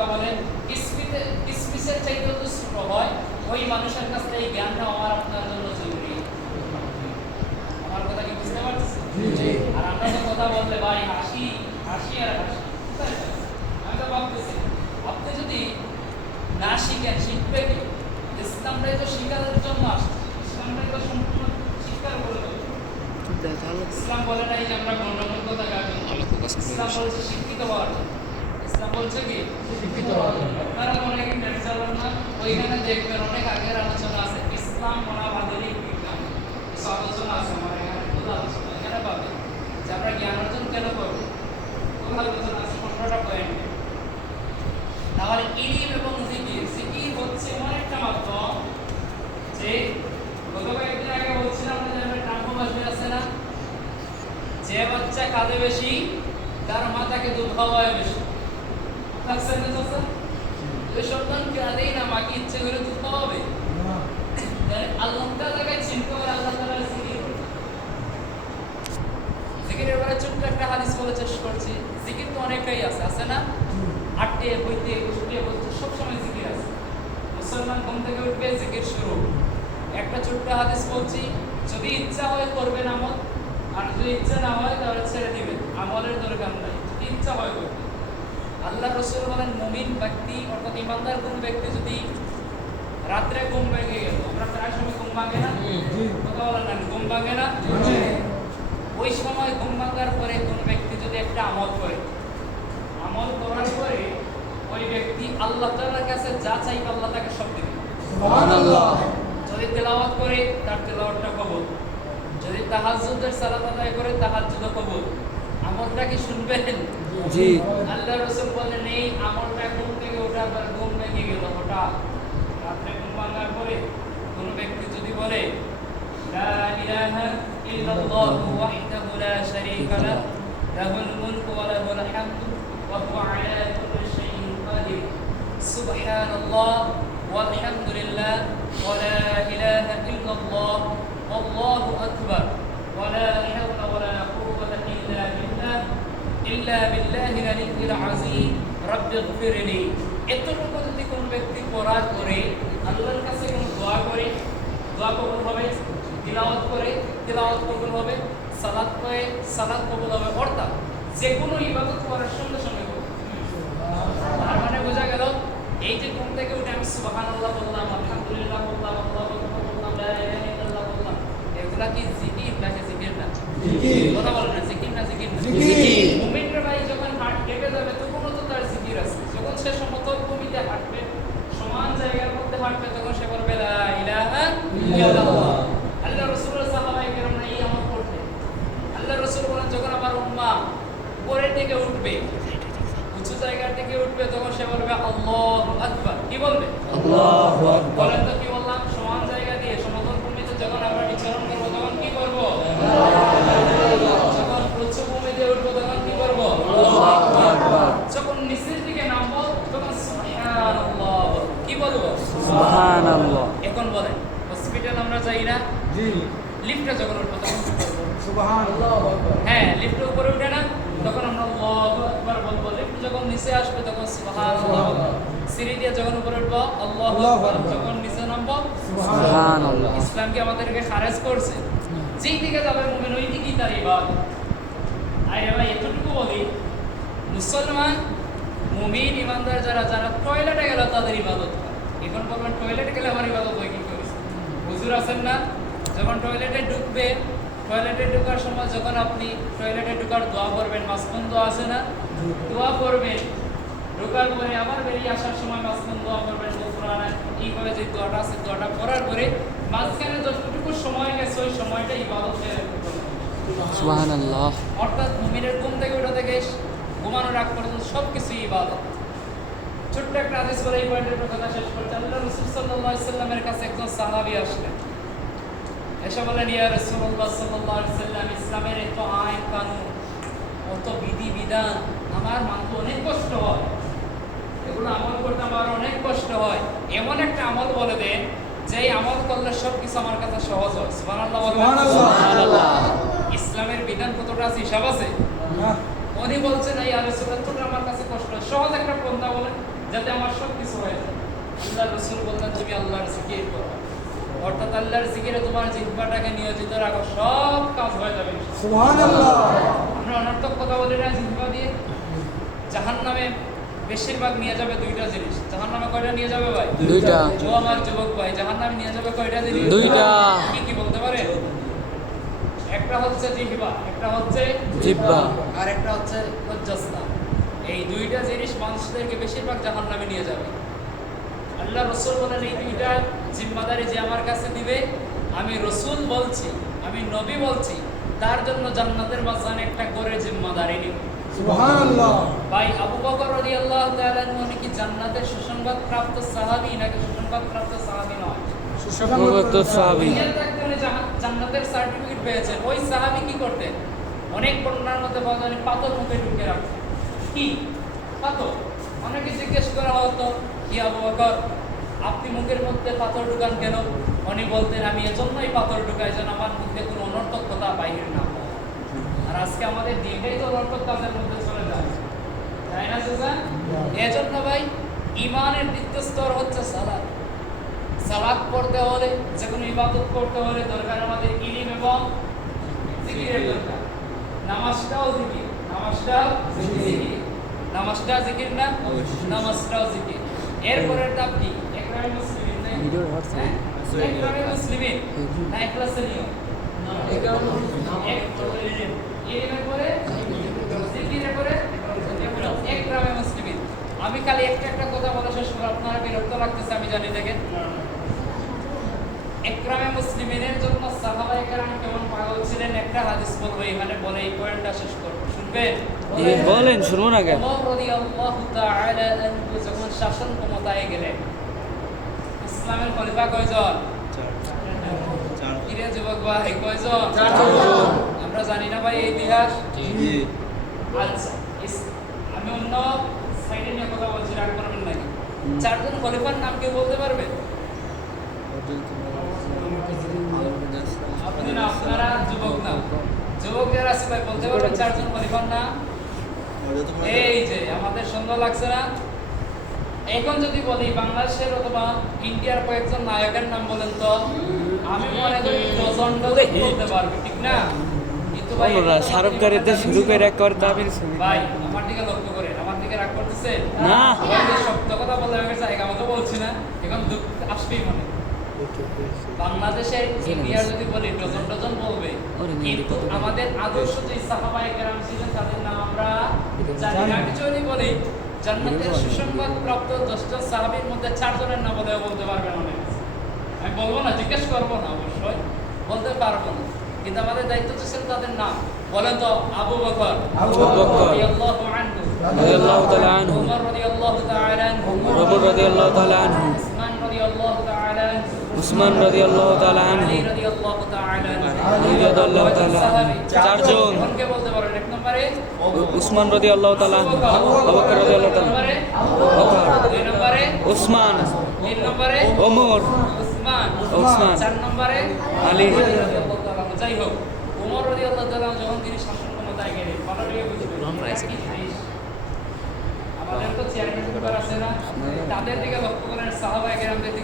কথা বলেন, কিসমিসের চাইতে তো ছোট হয়, ওই মানুষের কাছ থেকে এই জ্ঞানটা আমার আপনার জন্য জরুরি। আমার কথা কি বুঝতে পারছেন? আর আমরা তো কথা বললে ভাই হাসি হাসি আর হাসি, কোথায় যায়? আমি তো ভাবতেছি আপনি যদি না শিখেন শিখবে কি? ইসলামটাই তো শিখানোর জন্য আসছে, ইসলামটাই তো সম্পূর্ণ শিক্ষার উপরে তৈরি। ইসলাম বলে নাই যে আমরা গণ্ডমূর্খতা গাইবেন, ইসলাম বলছে শিক্ষিত হওয়ার জন্য। ইসলাম বলছে কি শিক্ষিত হওয়ার জন্য। আপনারা অনেকে নেট চালান না, ওইখানে দেখবেন অনেক আগের আলোচনা আছে, ইসলাম মনাবাদী বিজ্ঞান কিছু আলোচনা আছে, আমার এখানে খোলা আলোচনা এখানে পাবেন যে আমরা জ্ঞান অর্জন কেন করবো, খোলা আলোচনা আছে 15টা পয়েন্ট। তাহলে ইলম এবং জিকির, জিকির হচ্ছে এমন একটা মাধ্যম যে গত কয়েকদিন আগে বলছিলাম যে আমরা ট্রাম্পবাসী আছে না, যে বাচ্চা কাঁদে বেশি তার মাথাকে দুধ খাওয়ায় বেশি। থাকছে না চাচা? ওই সন্তান কাঁদেই না, মাকে ইচ্ছে করে দুধ খাওয়াবে? আল্লাহ তাআলাকে চিন্তা করে আল্লাহ তাআলার জিকির করতে। জিকিরের ব্যাপারে ছোট্ট একটা হাদিস বলে শেষ করছি। জিকির তো অনেকটাই আছে, আছে না? 8টে বইতে 21টে বলতে সব সময় জিকির আছে। মুসলমান ঘুম থেকে উঠবে জিকির শুরু। একটা ছোট্ট হাদিস বলছি, যদি ইচ্ছা হয় করবেন আমল, আর যদি ইচ্ছা না হয় তাহলে ছেড়ে দিবেন, আমলের দরকার নাই, যদি ইচ্ছা হয় করবেন। আল্লাহ রাসূল বলেন মুমিন ব্যক্তি অর্থাৎ ইমানদার কোন ব্যক্তি যদি রাত্রে ঘুম ভেঙে গেল, আমরা প্রায় সময় ঘুম ভাঙে না, কথা বলেন না, ঘুম ভাঙে না, ওই সময় ঘুম ভাঙার পরে কোন ব্যক্তি যদি একটা আমল করে, আমল করার পরে ওই ব্যক্তি আল্লাহ তাআলার কাছে যা চাইবে আল্লাহ তাকে সব দিবেন। সুবহানাল্লাহ। যদি তেলাওয়াত করে তার তেলাওয়াতটা কবুল, যদি তাহাজ্জুদের সালাত আদায় করে তাহাজ্জুদ কবুল। আমলটা কি শুনবেন? জি। আল্লাহ রাসূল বলেন এই আমলটা ঘুম থেকে ওঠার পর ঘুম ভেঙে গেল, হঠাৎ রাতে ঘুম ভাঙার পরে কোন ব্যক্তি যদি বলে লা ইলাহা ইল্লাল্লাহু ওয়াহদাহু লা শারীকা লাহু লাহুল মুলকু ওয়া লাহুল হামদু ওয়া হুয়া আলা কুল্লি শাইইন কাদির সুবহানাল্লাহ ওয়াল হামদুলিল্লাহ ওয়া লা ইলাহা ইল্লাল্লাহ আল্লাহু আকবার ওয়া লা হাওলা ওয়া লা কুওয়াতা ইল্লা বিল্লাহিল আলিয়্যিল আযীম রাব্বিগফিরলি। এতটুকু যদি কোন ব্যক্তি করার পরে আল্লাহর কাছে কোন দোয়া করে, দোয়া কবুল হবে, তিলাওয়াত করে তিলাওয়াত কবুল হবে, সালাত করে সালাত কবুল হবে, অর্থাৎ যে কোনো ইবাদত করার সঙ্গে সঙ্গে কবুল। তার মানে বোঝা গেল এই যে ঘুম থেকে উঠে আমি সুবহানাল্লাহ বললাম, আলহামদুলিল্লাহ বললাম, আল্লাহু আকবার বললাম, লা ইলাহা ইল্লাল্লাহ বললাম, এগুলা কি জিকির নাকি জিকির না? জিকির। কথা বলেন না, জিকির না জিকির না? জিকির। মুমিনরা ভাই যখন হাঁট কেটে যাবে তখনও তো তার জিকির আছে। যখন সে সমতল ভূমিতে হাঁটবে, সমান জায়গার মধ্যে হাঁটবে, তখন সে বলবে লা ইলাহা ইল্লাল্লাহ। আল্লাহ রাসূলের সাহাবায়ে কেরামরা এই আমল করতেন। আল্লাহ রাসূল বলেন যখন আমার উম্মাহ উপরের দিকে উঠবে, উঁচু জায়গা থেকে উঠবে, তখন সে বলবে আল্লাহু আকবার। কি বলবে? আল্লাহু আকবার। বলেন তো কি বললাম? সমান জায়গা দিয়ে সমতল ভূমিতে যখন আমরা বিচরণ করব তখন কি করব? যখন উঁচু ভূমিতে উঠব তখন কি করব? আল্লাহু আকবার। যখন নিচের দিকে নামব তখন সুবহানাল্লাহ। কি বলবো? সুবহানাল্লাহ। এখন বলেন হসপিটাল আমরা যাই না? জি। লিফটে যখন উঠব তখন কি করব? সুবহানাল্লাহ। হ্যাঁ, লিফটে উপরে উঠে না, তখন আমরা আল্লাহু আকবার বলবো। লিফট যখন নিচে আসবে তখন সুবহানাল্লাহ। সিঁড়ি দিয়ে যখন উপরে উঠবো আল্লাহু আকবার, যখন নিচে নামবো সুবহানাল্লাহ। ইসলাম কি আমাদেরকে খারেজ করছে? যেই দিকে যাবে মুমিন ওই দিকেই তার ইবাদত। আরে ভাই এতটুকু বলি, মুসলমান মুমিন ইমানদার যারা যারা টয়লেটে গেল তাদের ইবাদত করে। এখন বলবেন টয়লেটে গেলে আমার ইবাদত হয় কি করে? হুজুর আছেন না, যখন টয়লেটে ঢুকবে, টয়লেটে ঢোকার সময় যখন আপনি টয়লেটে ঢোকার দোয়া করবেন, মাসকুন দোয়া আছে না, দোয়া করবেন, ঢোকার পরে আবার বেরিয়ে আসার সময় মাসকুন দোয়া করবেন, গফরানা, এইভাবে যে দোয়াটা আছে দোয়াটা করার পরে মাঝখানে যতটুকু সময় গেছে ওই সময়টা ইবাদতের সুবহানাল্লাহ। অর্থাৎ মুমিনের ঘুম থেকে ওঠা থেকে ঘুমানোর আগ পর্যন্ত সবকিছু ইবাদত। ছোট্ট একটা হাদিস বলে এই পয়েন্টের কথা শেষ করতে, আল্লাহ রাসূল সাল্লাল্লাহু আলাইহি ওয়াসাল্লামের কাছে একজন সাহাবী আসলেন, এসে বলেন ইয়া রাসূলুল্লাহ সাল্লাল্লাহু আলাইহি ওয়াসাল্লাম, ইসলামের এত আইন কানুন, কত বিধি বিধান আমার মানতে অনেক কষ্ট হয়, এগুলো আমল করতে আমার অনেক কষ্ট হয়, এমন একটা আমল বলে দেন যে আমল করলে সবকিছু আমার কাছে সহজ হয়। সুবহানাল্লাহ। সুবহানাল্লাহ। ইসলামের বিধান কতটা আছে হিসাব আছে? উনি বলছেন ইয়া রাসূলুল্লাহ, তোমরা আমার কাছে কষ্ট হয়, সহজ একটা পন্থা বলেন। যাতে আমার সব কিছু হয়ে যায়। আল্লাহ রসুল বললেন তুমি আল্লাহর জিকির করো, অর্থাৎ আল্লাহর জিকিরে তোমার জিহ্বাটাকে নিয়োজিত রাখো, সব কাজ হয়ে যাবে। সুবহানাল্লাহ। আমরা অনর্থক কথা বলি না জিহ্বা দিয়ে। জাহান্নামে বেশিরভাগ নিয়ে যাবে দুইটা জিনিস। জাহান্নামে কয়টা নিয়ে যাবে ভাই? দুইটা। ও আমার যুবক ভাই, জাহান্নামে নিয়ে যাবে কয়টা জিনিস? দুইটা। কি কি বলতে পারে? একটা হচ্ছে জিহ্বা, একটা হচ্ছে জিহ্বা, আর একটা হচ্ছে লজ্জাস্থান। এই দুইটা জিনিস মানুষদেরকে বেশিরভাগ জাহান্নামে নিয়ে যাবে। আল্লাহ রসুল বলেন এই দুইটা জিম্মাদারি যে আমার কাছে দিবে, আমি রসুল বলছি, আমি নবী বলছি, তার জন্য জান্নাতের মাঝখানে একটা করে জিম্মাদারি নিব। সুবহানাল্লাহ। ভাই আবু বকর রাদিয়াল্লাহু তাআলা উনি কি জান্নাতের সুসংবাদ প্রাপ্ত সাহাবী নাকি সুসংবাদ প্রাপ্ত সাহাবী নয়? সুসংবাদ সাহাবী। নিজের থাকতে উনি জান্নাতের সার্টিফিকেট পেয়েছেন। ওই সাহাবী কি করতেন? অনেক বর্ণনার মধ্যে বলা হয় পাথর মুখে ঢুকে রাখতেন। কি পাথর? অনেকে জিজ্ঞেস করা হতো, কি আবু বকর আপনি মুখের মধ্যে পাথর ঢুকান কেন? উনি বলতেন আমি এজন্যই পাথর ঢুকাই যেন আমার মধ্যে কোনো অনর্থক কথা বাইরে না হয়। আর আজকে আমাদের দিনটাই তো অনর্থক কাজের মধ্যে চলে যায়, তাই না সুজান? এজন্য ভাই ইমানের দ্বিতীয় স্তর হচ্ছে সালাত। সালাত পড়তে হলে, যে কোনো ইবাদত করতে হলে দরকার আমাদের ইলম এবং জিকিরের দরকার। নামাজটাও জিকির, নামাজটাও জিকির, নামাজটা জিকির না, নামাজটাও জিকির। এরপরের ধাপ কি? একরামে মুসলিমিন, তাই না? হ্যাঁ? একরামে মুসলিমিন না ইখলাসে নিয়ম? ইলমের পরে জিকিরের পরে একরামে মুসলিমিন। আমি খালি একটা কথা বলা শেষ করে আপনারা বিরক্ত লাগতেছে আমি জানি। দেখেন একরামে মুসলিমিনের জন্য সাহাবায়ে কেরাম কেমন পাগল ছিলেন, একটা হাদিস বলবো এখানে বলে এই পয়েন্টটা শেষ করব। শুনবেন? বলেন, শুনবো না কেন? ওমর রাদিয়াল্লাহু তাআলা আনহু যখন শাসন ক্ষমতায় গেলেন, ইসলামের খলিফা কয়জন? কিরে যুবক ভাই কয়জন? চারজন। আমরা জানি না ভাই এই ইতিহাস। জি। আচ্ছা আমি অন্য সাইডে নিয়ে কথা বলছি, রাগ করবেন নাকি? চারজন খলিফার নাম কেউ বলতে পারবে? আপনি না, আপনারা যুবক না, যুবকদের আছে ভাই, বলতে পারবেন চারজন খলিফার নাম? এই যে আমাদের সুন্দর লাগছে না? এখন যদি বলি বাংলাদেশের অথবা ইন্ডিয়ার কয়েকজন নায়কের নাম বলেন তো আমি মনে করি ডজন বলতে পারবো, ঠিক না? কিন্তু ভাই শাহরুখ খানের শুরু করে একবার দাবি ভাই আমার দিকে লক্ষ্য করেন, আমার দিকে রাগ করতেছে না। সত্য কথা বলে আমি জায়গা মতো বলছি না, এখন দুঃখ আসবেই মনে। বাংলাদেশের ইন্ডিয়ার যদি বলি ডজন ডজন বলবে, কিন্তু আমাদের আদর্শ যে সাহাবায়ে কেরাম ছিলেন তাদের নাম আমরা জানি না। কিছু যদি বলি জান্নাতের সুসংবাদ প্রাপ্ত 10 জন সাহাবীর মধ্যে 4 জনের নাম বলতে পারবেন অনেক। আমি বলবো না, জিজ্ঞেস করবো না, অবশ্যই বলতে পারবো না, কিন্তু আমাদের দায়িত্ব ছিল তাদের নাম বলেন তো। আবু বকর রাদিয়াল্লাহু আনহু, রাদিয়াল্লাহু তাআলা আনহু, ওমর রাদিয়াল্লাহু তাআলা আনহু, ওমর রাদিয়াল্লাহু তাআলা আনহু, উসমান রাদিয়াল্লাহু তাআলা আনহু, উসমান রাদিয়াল্লাহু তাআলা আনহু, আলী রাদিয়াল্লাহু তাআলা আনহু। আলী রাদিয়াল্লাহু তাআলা আনহু। চারজন। কোনকে বলতে পারেন? এক নম্বরে উসমান রাদিয়াল্লাহু তাআলা আনহু, আবু বকর রাদিয়াল্লাহু তাআলা নম্বরে আনহু, দুই নম্বরে উসমান, 3 নম্বরে ওমর, উসমান, উসমান, 4 নম্বরে আলী। রাদিয়াল্লাহু তাআলা আনহু। যাই হোক, ওমর রাদিয়াল্লাহু তাআলা আনহু যখন তিনি শাসন ক্ষমতায় গেলেন, ভালোভাবে বুঝবেন আমাদের তো চেয়ারম্যান আছে না, তাদের দিকে লক্ষ্য করেন, সাহাবায়ে কেরামদের দিকে